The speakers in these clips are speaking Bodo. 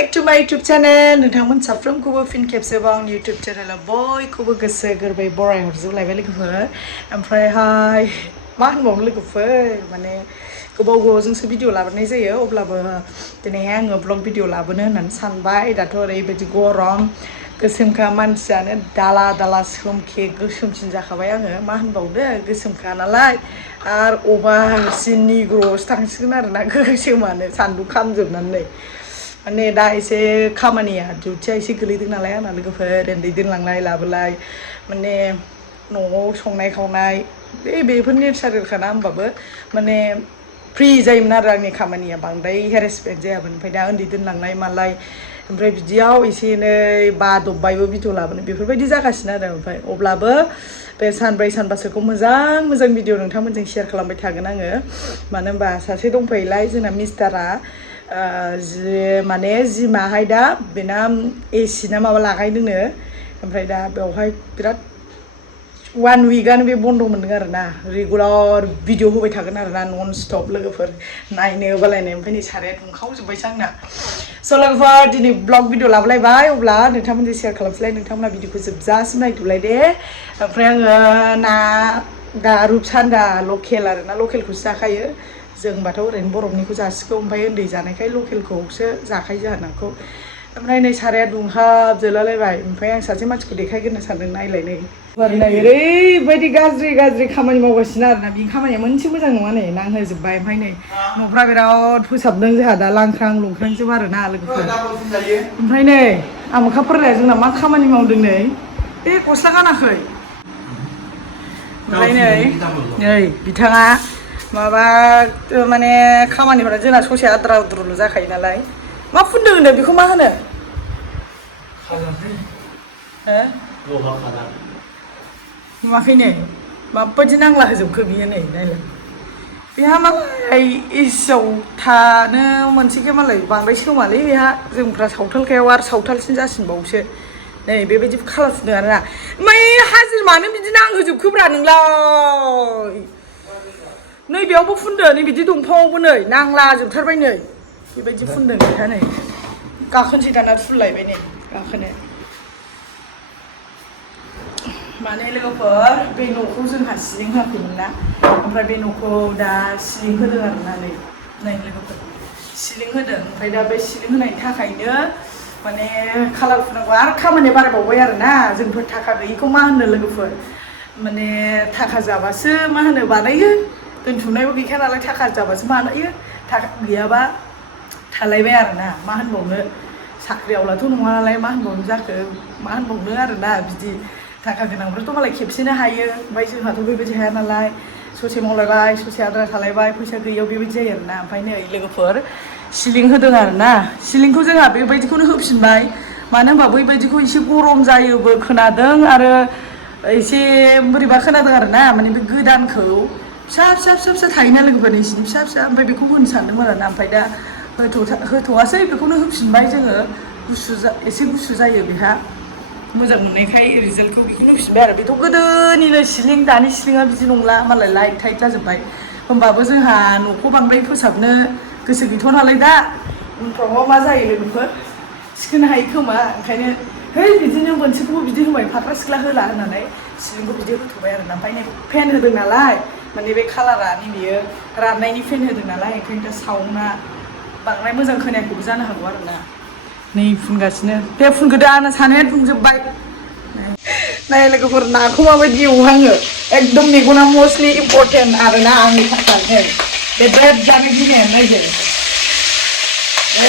back to my YouTube channel नोंथांमोन साफ्रोमखौबो फिन खेबसेबाव आंनि YouTube channel बयखौबो गोसो गोरबै बराय हरजोबलायबाय लोगोफोर ओमफ्रायहाय मा होनबावनो लोगोफोर माने गोबावजोंसो भिडिअ लाबोनाय जायो अब्लाबो दिनैहाय आङो ब्लग भिडिअ लाबोनो होननानै सानबाय दाथ' ओरैबायदि गरम गोसोमखा मानसियानो दाला दाला सोमखे गोसोमसिन जाखाबाय आङो मा होनबावनो गोसोमखा नालाय आरो अभारसिन निग्र'सो थांसिगोन आरोना गोसोमानो सान्दुं खामजोबनानै माने दा एसे खामानिया डिउटिया एसे गोलैदों नालाय आंना लोगोफोर उन्दै दोनलांनाय लाबोलाय माने न'आव संनाय खावनाय बेफोर नेचारेलखाना होमबाबो माने फ्रि जायोमोन आरो आंनि खामानिया बांद्राय हेरेसमेन्ट जायामोन ओमफ्राय दा उन्दै दोनलांनाय मालाय ओमफ्राय बिदियाव एसे एनै बादबबायबो भिडिअ लाबोनो बेफोरबायदि जागासिनो आरो ओमफ्राय अब्लाबो बे सानब्रै सानबासोखौ मोजां मोजां भिडिअ नोंथांमोनजों शेयार खालामबाय थागोन आङो मानो होनबा सासे दंफैयोलाय जोंना मिस्टारा माने जिमाहाय दा बेना एसि ना माबा लागायदोंनो ओमफ्राय दा बेवहाय बिराद 1 विकआनो बे बन्द मोनदों आरोना रेगुलार भिडिअ होबाय थागोन आरोना नन स्टप लोगोफोर नायनो बालायनाय ओमफ्राय नै साराया दुंखावजोब्बायसो आंना स' लोगोफोर दिनै ब्लग भिडिअ लाबोलायबाय अब्ला नोंथांमोनजों शेयार खालामसैलाय नोंथांमोना भिडिअखौ जोबजासिम नायथ'लाय दे ओमफ्राय आङो ना दा रुपसान्दा लकेल आरोना लकेलखौसो जाखायो जोंबाथ' ओरैनो बरफनिखौ जासिगौ ओमफ्राय उन्दै जानायखाय लकेलखौसो जाखायो जोंहा नाखौ ओमफ्राय नै साराया दुंहाबजोबलायबाय ओमफ्राय आं सासे मानसिखौ देखायग्रोनो सानदों नायलाय नै ओरैबायदि गाज्रि खामानि मावगासिनो आरोना बे खामानिया मोनसे मोजां नङा नै नांहोजोब्बाय ओमफ्राय नै न'फ्रा बिराद फोसाबदों जोंहा दा लांख्रां लुंख्रांजोब आरोना लोगोफोर ओमफ्राय नै आमोखाफोरलाया जोंना मा खामानि मावदों नै बे गस्ला गानाखै ओमफ्राय नै बिथाङा माबा माने खामानिफोरा जोंना ससे आद्रा उद्रुल' जाखायो नालाय मा फुनदों होनो बेखौ मा होनो नुवाखै नै माबायदि नांला होजोबखो बियो नै नायलाय बेहा मालाय एसियाव थानो मोनसेखाय मालाय बांद्राय सोमालै बेहा जोंफ्रा सावथालखायाव आरो सावथालसिन जासिनबावसो नै बेबायदि खालार फुनदों आरोना ओमफ्राय हाजिर मानो बिदि नांहोजोबखोब्रा नोंलाय नै बेयावबो फुनदो नै बिदि दंफाङावबो नै नांला जोबथारबाय नै बेबायदि फुनदों बेहा नै गाखोनोसै दाना फुनलायबाय नै गाखोनो माने लोगोफोर बे न'खौ जोंहा सिलिं होआखैमोन ना ओमफ्राय बे न'खौ दा सिलिं होदों आरोना नै लोगोफोर सिलिं होदों ओमफ्राय दा बे सिलिं होनायनि थाखायनो माने कालार फुनांगौ आरो खामानिया बारायबावबाय आरोना जोंफोर थाखा गैयिखौ मा होनो लोगोफोर माने थाखा जाबासो मा होनो बानायो दोनथुमनायबो गैखाया नालाय थाखा जाबासो बानायो थाखा गैयाबा थालायबाय आरोना मा होनबावनो साख्रियावलाथ' नङा नालाय मा होनबावनो जाखो मा होनबावनो आरोना बिदि थाखा गोनांफ्राथ' मालाय खेबसेनो हायो ओमफ्राय जोंहाथ' बेबायदि हाया नालाय ससे मावलायबाय ससे आद्रा थालायबाय फैसा गैयियाव बेबायदि जायो आरोना ओमफ्राय नै लोगोफोर सिलिं होदों आरोना सिलिंखौ जोंहा बेबायदिखौनो होफिनबाय मानो होनबा बैबायदिखौ एसे गरम जायोबो खोनादों आरो एसे बोरैबा खोनादों आरोना माने बे गोदानखौ फिसा थायोना लोगोफोर नोंसिनि फिसा ओमफ्राय बेखौ होनो सानदोंमोन आरोना ओमफ्राय दा होथ'वासै बेखौनो होफिनबाय जोङो एसे गुसु जायो बेहा मोजां मोननायखाय रिजाल्टखौ बेखौनो होफिनबाय आरो बेथ' गोदोनिनो सिलिं दानि सिलिंआ बिदि नंला मालाय लाइट टाइट जाजोब्बाय होमबाबो जोंहा न'खौ बांद्राय फोसाबनो गोसो गैथ'वा नालाय दा उनफ्रावबा मा जायो लोगोफोर थिखोनो हायो खोमा ओंखायनो है बिदिनो मोनसेखौबो बिदि होबाय फाख्रा सिख्ला होला होननानै सिलिंखौ बिदि होथ'बाय आरोना ओमफ्राय नै फेन होदों नालाय माने बे कालारा नैबेयो राननायनि फेन होदों नालाय ओंखायनो दा साउन्डआ बांद्राय मोजां खोनायाखैबो जानो हागौ आरोना नै फुनगासिनो दे फुनगोदो आंना सानाया दुंजोब्बाय नाय लोगोफोर नाखौ माबायदि एवहाङो एकदम मेगना मस्टलि इम्परटेन्ट आरोना आंनि थाखाय नै बे बिराद जानो गिनायानो नायदो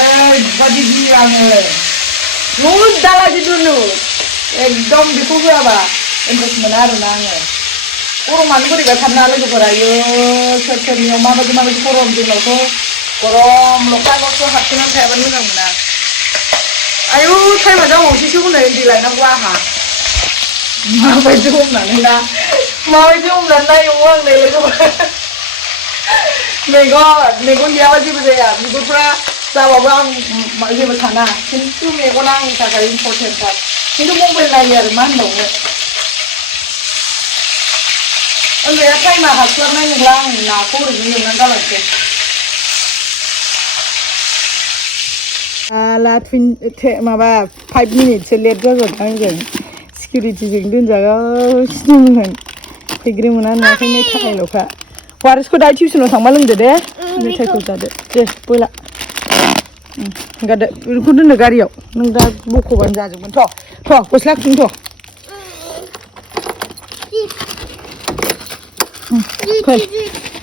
ओरैबादि गियो आङो बहुद दाला जिदुनु एकदम बेखौ होआबा इन्टारेस्ट मोना आरोना आङो गरमानो बोरैबा थारना लोगोफोर आयो सोरनियाव माबायदि गरम जोंनावथ' गरम लखा न'थ' हाबथेनानै थायाबानो मोजां मोना आयु टाइमा जाबावसैसो हनै दै लायनांगौ आंहा माबायदि हमनानै नायो आं नै लोगोफोर मेगन गैयाबा जेबो जाया बिगुरफ्रा जाबाबो आं जेबो साना खिन्थु मेगना आंनि थाखाय इम्परटेन्टथार खिन्थु मबाइल नायो आरो मा होनबावनो उन्दैया टाइमा हास्लाबनाय नंला आं नाखौ ओरैनो एवनानै गालांसै ला माबा 5 मिनिटसो लेट जाजोबदों आंजों सिकिउरिटिजों दोनजागासिनोमोन फैग्रो मोना नुवाखैनो थाखायल'खा वारिसखौ दा टिउसनाव थांबा लोंदो दे मेथाइखौ जादो दे बोला गादो बेखौ दोनदो गारियाव नों दा बख'बानो जाजोबगोन थ' गस्ला खुंथ'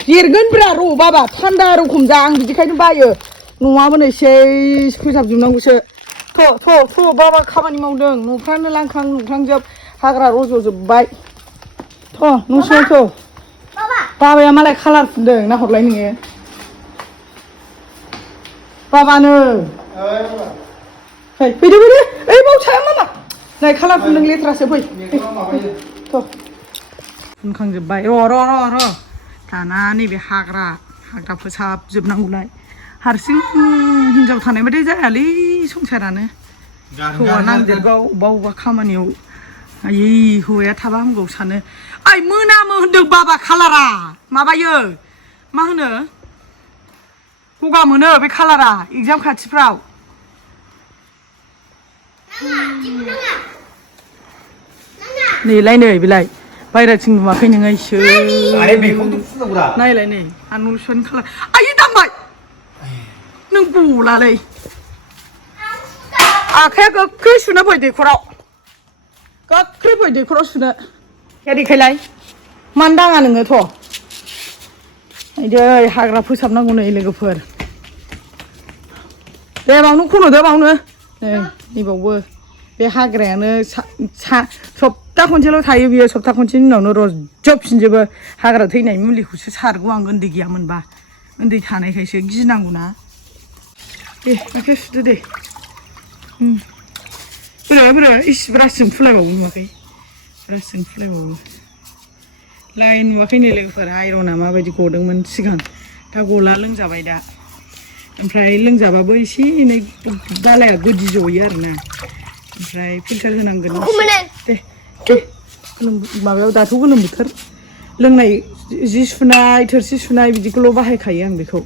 देरगोन ब्रा र' बाबा थान्दा रखम जा आं बिदिखायनो बायो नङाबो एसे फोसाबजोबनांगौसो थ' बाबा खामानि मावदों न'फ्रानो लांखां लुखांजोब हाग्रा रज'जोब्बाय थ' न'सिङाव थ' बाबाया मालाय खालार फुनदों नाहरलाय नोङो बाबानो फैदो ओइ बाव थाया मामा नै खालार फुनदों लेथ्रासो फै थ' फुनखांजोब्बाय र' दाना नैबे हाग्रा फोसाबजोबनांगौलाय हारसिं हिनजाव थानायबाथाय जायालै संसारानो हौवा नांदेरगौ अबेबा खामानियाव आयै हौवाया थाबा हामगौ सानो आइ मोनामो होनदों बाबा खालारा माबायो मा होनो गगा मोनो बे खालारा एगजाम खाथिफ्राव नैलाय बेलाय बायराथिं नुवाखै नोङो इसो नायलाय नै आनलसन खालार आयै दांबाय नों बलालै आखाइया गोख्रै सुनो फै दैखराव सुनो देखायलाय मानो दाङा नोङोथ' नायदै हाग्रा फोसाबनांगौ नै लोगोफोर दे बावनो खन'दो बावनो नैबावबो बे हाग्रायानो सप्ता खनसेल' थायो बियो सप्ता खनसेनि उनावनो रज'फिनजोबो हाग्रा थैनाय मुलिखौसो सारगौ आं उन्दै गैयामोनबा उन्दै थानायखायसो गिनांगौना दे आखाइ सुदो दे बोरै इस ब्रासजों फुलायबावो नुवाखै ब्रासजों फुलायबावो लाइन नुवाखै नै लोगोफोर आइरना माबायदि गदोंमोन सिगां दा गला लोंजाबाय दा ओमफ्राय लोंजाबाबो एसे एनै गालाया गोदि जयो आरोना ओमफ्राय फिल्टार होनांगोन दे माबायाव दाथ' गोलोम बोथोर लोंनाय जि सुनाय थोरसि सुनाय बिदिखौल' बाहायखायो आं बेखौ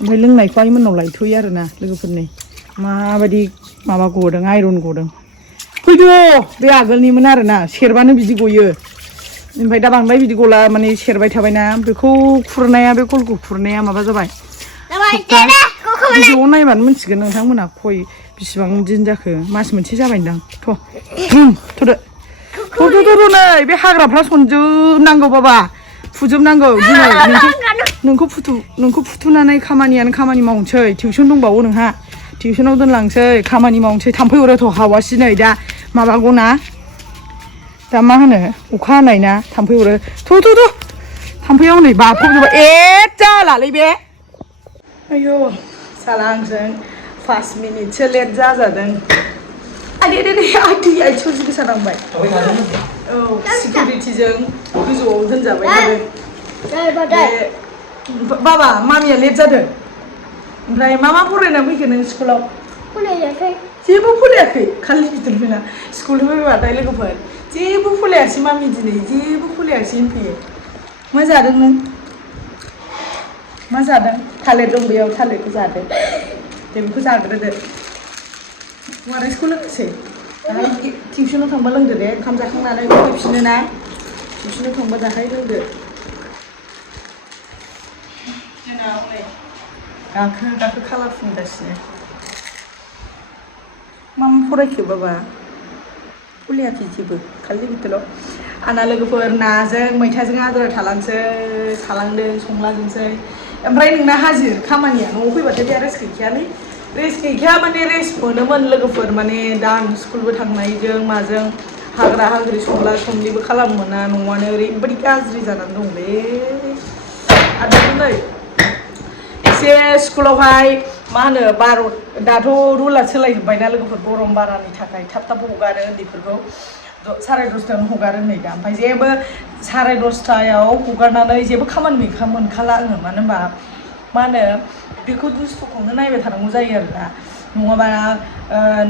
ओमफ्राय लोंनायखौ आइमोननाव लायथ'यो आरोना लोगोफोरनि माबायदि माबा गदों आइरन गदों फैद' बे आगोलनिमोन आरोना सेरबानो बिदि गयो ओमफ्राय दा बांद्राय बिदि गला माने सेरबाय थाबायना बेखौ खुरनाया बे कलखौ खुरनाया माबा जाबाय भिडिअ'आव नायबानो मिथिगोन नोंथांमोना खय बिसिबां दिन जाखो मास मोनसे जाबायदां थ'दो नै बे हाग्राफ्रा सनजोबनांगौ बाबा फुजोबनांगौ दिनै नोंखौ फुथुनानै खामानि मावनोसै टिउसन दंबावो नोंहा टिउसनाव दोनलांसै खामानि मावनोसै थाम्फै अरोथ' हावासि नै दा माबागौना दा मा होनो अखा हानाय ना थाम्फै अरो थ' थाम्फैयाव नै बाफबजोबबाय जालालै बे आयौ साला आंजों 5 मिनिटसो लेट जाजादों आथिं गोसा नांबाय औ सिकिउरिटिजों गोजौआव दोनजाबाय थादों बाबा मामिया लेट जादों ओमफ्राय मा फरायना फैखो नों स्कुलाव जेबो फरायाखै खालि गिदिरफोरना स्कुल फैबाथाय लोगोफोर जेबो फरायासै मामि दिनै जेबो फरायासै होनफैयो मा जादों नों मा जादों थालिर दं बेयाव थालिरखौ जादो दे बेखौ जाग्रोदो वारेसखौ लोंसै दाहाय टिउसनाव थांबा लोंदो दे ओंखाम जाखांनानै फैफिनो ना टिउसनाव थांबा दाहाय लोंदो जोंनाव नै गाखो खालार फुनगासिनो मा फरायखो बाबा फरायाखै जेबो खालि बिदिल' आंना लोगोफोर नाजों मैथाजों आद्रा थालांदों संलाजोंसै ओमफ्राय नोंना हाजिर खामानिया न'आव फैबाथाय बे रेस्ट गैखाया माने रेस्ट मोनोमोन लोगोफोर माने दा आं स्कुलबो थांनायजों माजों हाग्रा हाग्रि संलिबो खालामोना न'आनो ओरैबायदि गाज्रि जानानै दंलै आरो नै एसे स्कुलावहाय मा होनो दाथ' रुला सोलायजोब्बायना लोगोफोर गरम बारानि थाखाय थाब हगारो उन्दैफोरखौ 10:30 हगारो नै दा ओमफ्राय जेबो 10:30 हगारनानै जेबो खामानि मोनखाला आङो मानो होनबा मा होनो बेखौ दुस्थ'खौनो नायबाय थानांगौ जायो आरोना नङाबा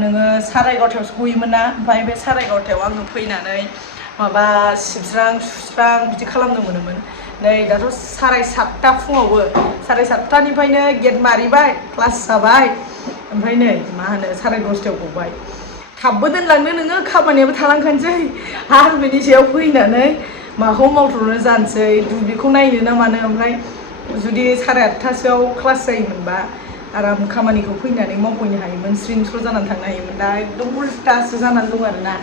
नोङो 11:30 गयोमोन ना ओमफ्राय बे 11:30 आङो फैनानै माबा सिबस्रां सुस्रां बिदि खालामनो मोनोमोन नै दाथ' 7:30 फुङावबो 7:30निफ्रायनो गेट मारिबाय क्लास जाबाय ओमफ्राय नै मा होनो 10:30 गबाय थाबबो दोनलांनो नोङो खामानियाबो थालांखानोसै आरो बेनि सायाव फैनानै माखौ मावथ'नो जानोसै दुब्लिखौ नायनो ना मानो ओमफ्राय जुदि 8:30सोआव क्लास जायोमोनबा आराम खामानिखौ फैनानै मावफैनो हायोमोन स्रिं स्र' जानानै थांनो हायोमोन दा एकदम उल्टासो जानानै दं आरोना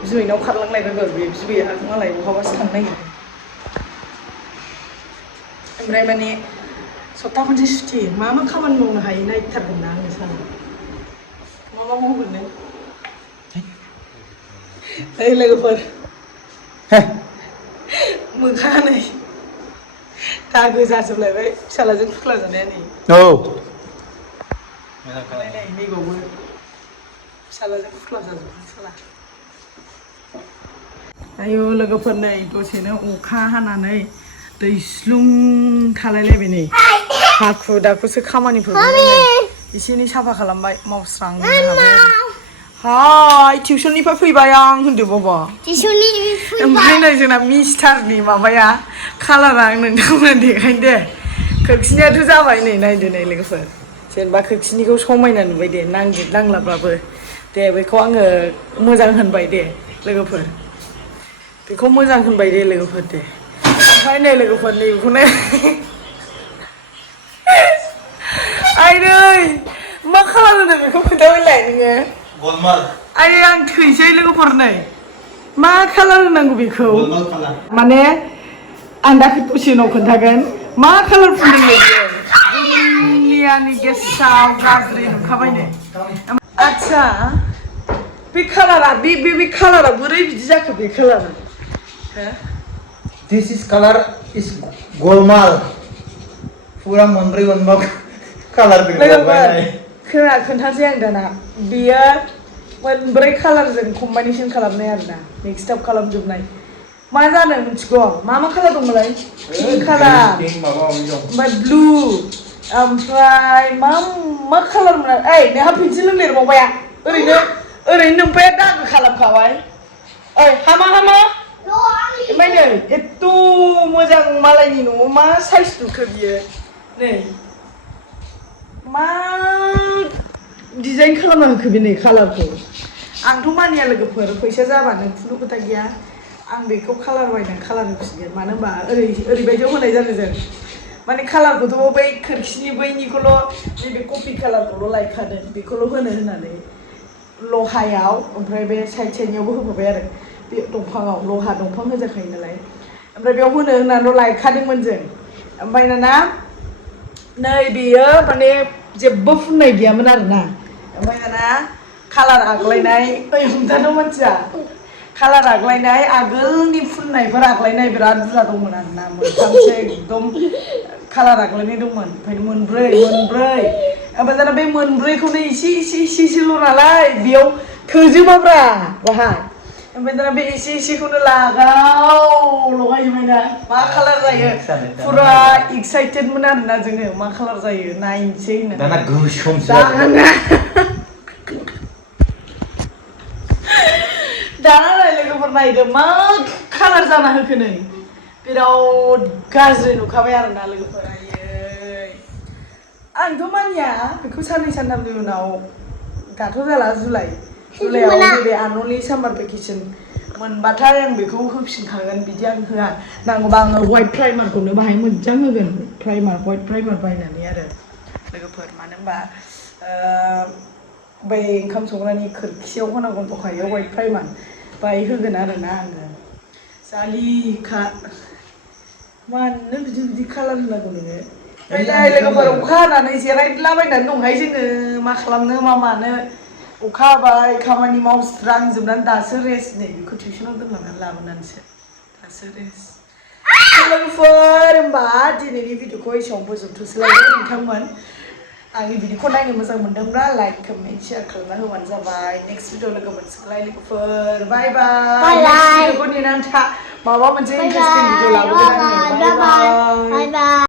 बिबैनाव खारलांलायबाय बे बिबैया मालाय बहाबासो थांनो नागिरदों ओमफ्राय माने सप्ता खनसे सुथि मा खामानि मावनो हायो नायथारगोन ना आङो सानो मा मावगोन नों ओइ लोगोफोर मोखाङा नै दागो जाजोबलायबाय फिसाज्लाजों खुख्ला जानाया नै औ नै नैबावबो फिसाज्लाजों खुख्ला जाजोबबाय साला आयु लोगोफोर नै दसेनो अखा हानानै दैस्लुं थालायलायबाय नै हाखु दाखुसो खामानिफोरखौ एसे एनै साफा खालामबाय मावस्रांनो हाबाय हाय टिउसननिफ्राय फैबाय आं होनदो बाबा ओमफ्राय नै जोंना मिस्टारनि माबाया कालारा आं नोंथांमोना देखायनो दे खोरखिनियाथ' जाबाय नै नायदो नै लोगोफोर जेनेबा खोरखिनिखौ समायना नुबाय दे नांलाबाबो दे बेखौ आङो मोजां होनबाय दे लोगोफोर बेखौ मोजां होनबाय दे लोगोफोर दे ओमफ्राय नै लोगोफोर नैबेखौनो आइदै मा खालार होनो बेखौ खोन्थाबायलाय नोङो आइ आं थैसै लोगोफोर नै मा खालार होनांगौ बेखौ माने आं दा दसे उनाव खोन्थागोन मा खालार फुनदों दुनियानि गेसाव गाज्रि नुखाबाय नै आच्छा बे खालारा बे खालारा बोरै बिदि जाखो बे खालारा This is color is golmal. Pura मोनब्रै मोनबा कालार खोन्थासै आं दाना बेयो मोनब्रै कालारजों कम्बाइनेसन खालामनाय आरोना मिक्सड आप खालामजोबनाय मा जानो मिथिगौ मा कालार दंमोनलाय पिंक कालार ओमफ्राय ब्लु ओमफ्राय मा कालारमोन ओइ नोंहा पेन्सिल लिरबावबाय ओरैनो नोमफाया दागो खालामखाबाय ओइ हामा ओमफ्राय नै एथ' मोजां मालायनि न'आव मा साइज नुखो बियो नै मा डिजाइन खालामना होखो बे नै कालारखौ आंथ' मानिया लोगोफोर फैसा जाबानो खुनु खोथा गैया आं बेखौ कालार बायनानै कालार होफिनगोन मानो होनबा ओरैबायदियाव होनाय जादों जों माने कालारखौथ' बै खोरखिनि बैनिखौल' नैबे कफि कालारखौल' लायखादों बेखौल' होननानै लहायाव ओमफ्राय बे साइडनियावबो होफाबाय आरो बे दंफाङाव लहा दंफां होजाखायो नालाय ओमफ्राय बेयाव होनो होननानैल' लायखादोंमोन जों ओमफ्राय दाना नै बेयो माने जेबो फुननाय गैयामोन आरोना ओमफ्राय दाना कालार आग्लायनाय ओइ हमथानो मिथिया कालार आग्लायनाय आगोलनि फुननायफोर आग्लायनाय बिराद बुरजा दंमोन आरोना मोनथामसो एकदम कालार आग्लायनाय दंमोन ओमफ्राय मोनब्रै ओमफ्राय दाना बे मोनब्रैखौनो इसेल' नालाय बेयाव थोजोबाब्रा बाहाय ओमफ्राय दाना बे एसेखौनो लगायजोबबाय ना मा कालार जायो फुरा एक्साइटेडमोन आरोना जोङो मा कालार जायो नायनोसै होननानै दाना गोसोमसो दाना नाय लोगोफोर नायदो मा कालार जाना होखो नै बिराद गाज्रि नुखाबाय आरोना लोगोफोर आयै आंथ' मानिया बेखौ साननै सानथामनि उनाव दाथ' जाला जुलाइआव बे आन'लि सामार भेकेसन मोनबाथाय आं बेखौ होफिनखागोन बिदि आं होआ नांगौबा आङो व्हाइट प्राइमारखौनो बाहाय मोजां होगोन व्हाइट प्राइमार बायनानै आरो लोगोफोर मानो होनबा बै ओंखाम संग्रानि खोरखियाव होनांगौ दंखायो व्हाइट प्राइमार बाहाय होगोन आरोना आङो जालिखा मानो बिदि कालार होनांगौ नोङो लोगोफोर अखा हानानै जिरायलाबायनानै दंहाय जोङो मा खालामनो मा मानो अखा हाबाय खामानि मावस्रांजोबनानै दासो रेस्ट नै बेखौ टिउसनाव दोनलांनानै लाबोनानैसो दासो रेस्ट लोगोफोर होमबा दिनैनि भिडिअखौ एसेयावनो फोजोबथ'सैलाय नोंथांमोन आंनि भिडिअखौ नायनो मोजां मोनदोंब्ला लाइक कमेन्ट शेयार खालामना होबानो जाबाय नेक्स्ट भिडिअ लोगो मोनसिगोनलाय लोगोफोर बाय बाय नेक्स्ट भिडिअखौ नेनानै था माबा मोनसे इन्टारेस्टिं भिडिअ लाबोगोन आङो बाय बाय